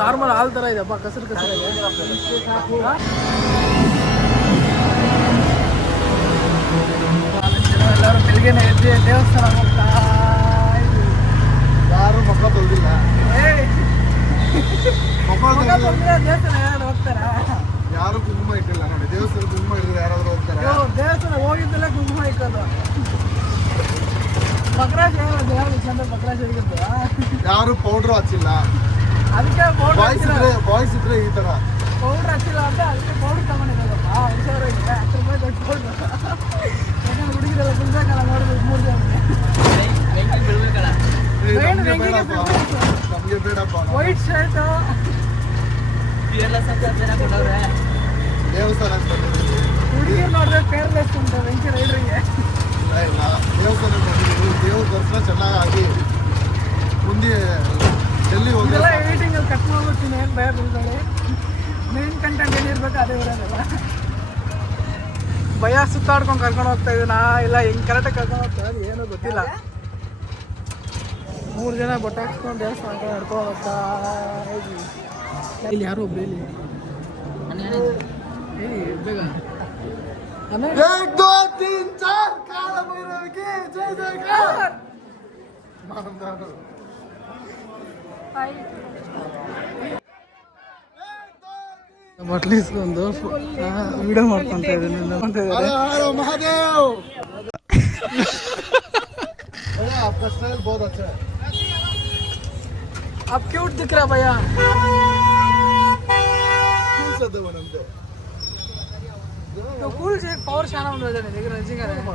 Normal ಹಾಲ್ ತರ ಇದೆಪ್ಪ, ಕಸರು ಕಸರು ಇದೆ. ಎಲ್ಲರೂ ಬೆಳಿಗ್ಗೆನೆ ಎದ್ದು ದೇವಸ್ಥಾನ ಹೋಗ್ತಾ ಇದ್ದೀವಿ. ಯಾರು ಮಕ್ಕ ತೊಳೆದಿಲ್ಲ, ದೇವಸ್ಥಾನ ಯಾರು ಹೋಗ್ತಾರ? ಯಾರು ಕುಂಕುಮ ಇಟ್ಟಿಲ್ಲ ನೋಡಿ. ದೇವಸ್ಥಾನ ಕುಂಕುಮ ಇಟ್ಟಿದ್ರೆ ಯಾರಾದ್ರೂ ಹೋಗ್ತಾರೆ? ದೇವಸ್ಥಾನ ಹೋಗಿದ್ದಲ್ಲ ಕುಂಕುಮ ಇಕ್ಕೋದು. ಬಕ್ರಾಶ್ ಚಂದ್ರ ಬಕ್ರಾಶ್ ಹೇಗಿತ್ತು, ಯಾರು ಪೌಡ್ರು ಹಚ್ಚಿಲ್ಲ. ಅದಕ್ಕೆ ಬಾಯ್ಸ್ ಇದ್ರೆ ಈ ತರ ಪೌಡ್ರ್ ಹಚ್ಚಿಲ್ಲ ಅಂತ ಅದಕ್ಕೆ ಪೌಡ್ರ್ ತಗೊಂಡಿದ್ದಪ್ಪ. 1,000 ಇದೆ, 10 ರೂಪಾಯಿ ದೊಡ್ಡ ಪೌಡ್ರ್. ಯಾಕಂದ್ರೆ ಹುಡುಗಿರೆಲ್ಲ ಬಿಡ್ಬೇಕಲ್ಲ ನೋಡ್ಬೇಕು 3 ಜನಕ್ಕೆ. ನಮ್ಗೆ ಬೇಡಪ್ಪ. ವೈಟ್ ಶರ್ಟ್ ದೇವಸ್ಥಾನ ಹುಡುಗಿರು ನೋಡಿದ್ರೆ ಫೇರ್ಲೆಸ್ ಉಂಟು ವೆಂಕಿ ರೈಡ್ರಿಗೆ. ಇಲ್ಲ, ದೇವಸ್ಥಾನ ದೇವ್ರ ದರ್ಶನ ಚೆನ್ನಾಗಿ ಮುಂದೆ ಡೆಲ್ಲಿ ಹೋಗಿ ಎಡಿಟಿಂಗ್ ಅಲ್ಲಿ ಕಟ್ ಮಾಡ್ಬಿಡ್ತೀನಿ. ಏನು ಭಯ ಬೀಳ್ಬೇಡಿ, ಮೇನ್ ಕಂಟೆಂಟ್ ಏನಿರ್ಬೇಕು ಅದೇ ಇರೋದಲ್ಲ. ಭಯ ಸುತ್ತಾಡ್ಕೊಂಡು ಕರ್ಕೊಂಡು ಹೋಗ್ತಾ ಇದೀನಾ ಇಲ್ಲ ಹೆಂಗೆ ಕರೆಕ್ಟಾಗಿ ಕರ್ಕೊಂಡು ಹೋಗ್ತಾ ಇರೋದು ಏನೂ ಗೊತ್ತಿಲ್ಲ. 3 ಜನ ಬೊಟ್ಟ ಹಾಕ್ಸ್ಕೊಂಡು ದೇವಸ್ಥಾನ ನಡ್ಕೊಂಡು ಹೋಗ್ತಾ ಇದ್ದೀವಿ. ಇಲ್ಲಿ ಯಾರು ಒಬ್ರು ಇಲ್ಲಿ ಬೇಗ 1 2 3 4 ಕಾಲ ಭೈರವಿಗೆ ಜೈ ಜಯಕಾರ. ಬಟ್ಲಿ ಇಸ್ಕೊಂಡು ವಿಡಿಯೋ ಮಾಡ್ಕೊಂತ ಇದ್ದೀನಿ. ಮಹಾದೇವ್ आपका स्टाइल बहुत अच्छा है. आप क्यूट दिख रहा भैया. तो कूल से पावर शाना बन रहा है लेकिन रजी का है 120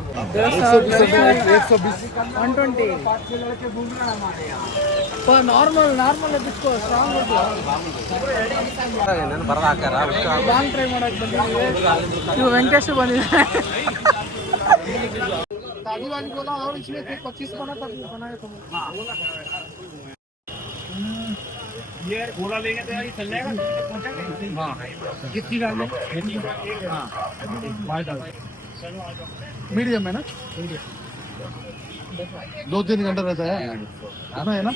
पर नॉर्मल बिस्को स्ट्रांग होता है. ನಾನು ಬರದಾಕರ ಬಾಂಗ್ ಟ್ರೈ ಮಾಡಕ್ಕೆ ಬಂದಿದ್ದೀವಿ. ಇವು ವೆಂಕಟೇಶ್ ಬಂದಿದ್ದಾರೆ. ताजी वाली बोला और इसमें 25 बना था बनाया था. ये गोला लेंगे तो यार चल जाएगा, पहुंचेंगे. हां कितनी डाल दें? हां मीडियम है ना, 2-3 घंटा रहता है आना है ना.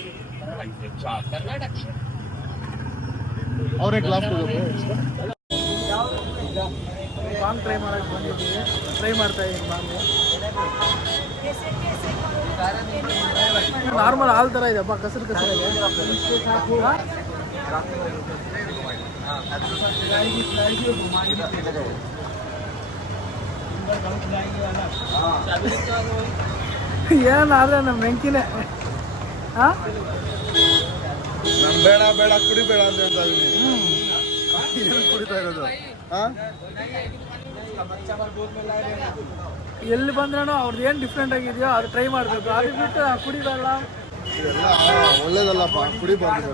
और एक ग्लास ಬಾಂಗ್ ಟ್ರೈ ಮಾಡಕ್ಕೆ ಬಂದಿದ್ದೀವಿ. ಟ್ರೈ ಮಾಡ್ತಾ ಇದ್ದೀನಿ ಬಾಂಗ್. ನಾರ್ಮಲ್ ಹಾಲ್ ಥರ ಇದೆಪ್ಪ, ಕಸರು ಕಸರು ಇದೆ. ಏನಾದ್ರೆ ನಮ್ಮ ವೆಂಕಿನೇ ಹಾಂ ಬೇಡ ಬೇಡ ಕುಡಿಬೇಡ ಅಂತ ಕುಡಿತಾ ಇರೋದು. ಎಲ್ಲಿ ಬಂದ್ರೂ ಅವ್ರದ್ದು ಏನು ಡಿಫ್ರೆಂಟ್ ಆಗಿದೆಯೋ ಅದು ಟ್ರೈ ಮಾಡಬೇಕು. ಅದು ಬಿಟ್ಟು ಕುಡಿಬೇಡ ಒಳ್ಳೇದಲ್ಲಪ್ಪ, ಕುಡಿಬಾರ್ದು.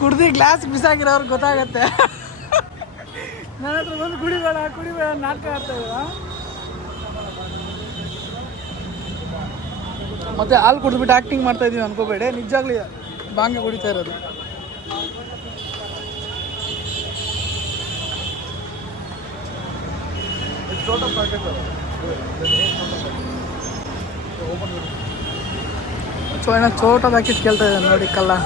ಕುಡ್ದು ಗ್ಲಾಸ್ ಬಿಸಾಗಿರೋರ್ಗೆ ಗೊತ್ತಾಗತ್ತೆ. ನನ್ನ ಹತ್ರ ಬಂದು ಕುಡಿಬೇಡ ನಾಟಕ ಆಡ್ತಾ ಇದ್ದೀವ. ಮತ್ತೆ ಹಾಲು ಕುಡಿದ್ಬಿಟ್ಟು ಆ್ಯಕ್ಟಿಂಗ್ ಮಾಡ್ತಾ ಇದೀವಿ ಅನ್ಕೋಬೇಡಿ, ನಿಜಾಗ್ಲಿ ಬಾಂಗೆ ಕುಡಿತಾ ಇರೋದು. छोटा पैकेट छोटा पैकेट खेलता है नोड़ी कल्ला.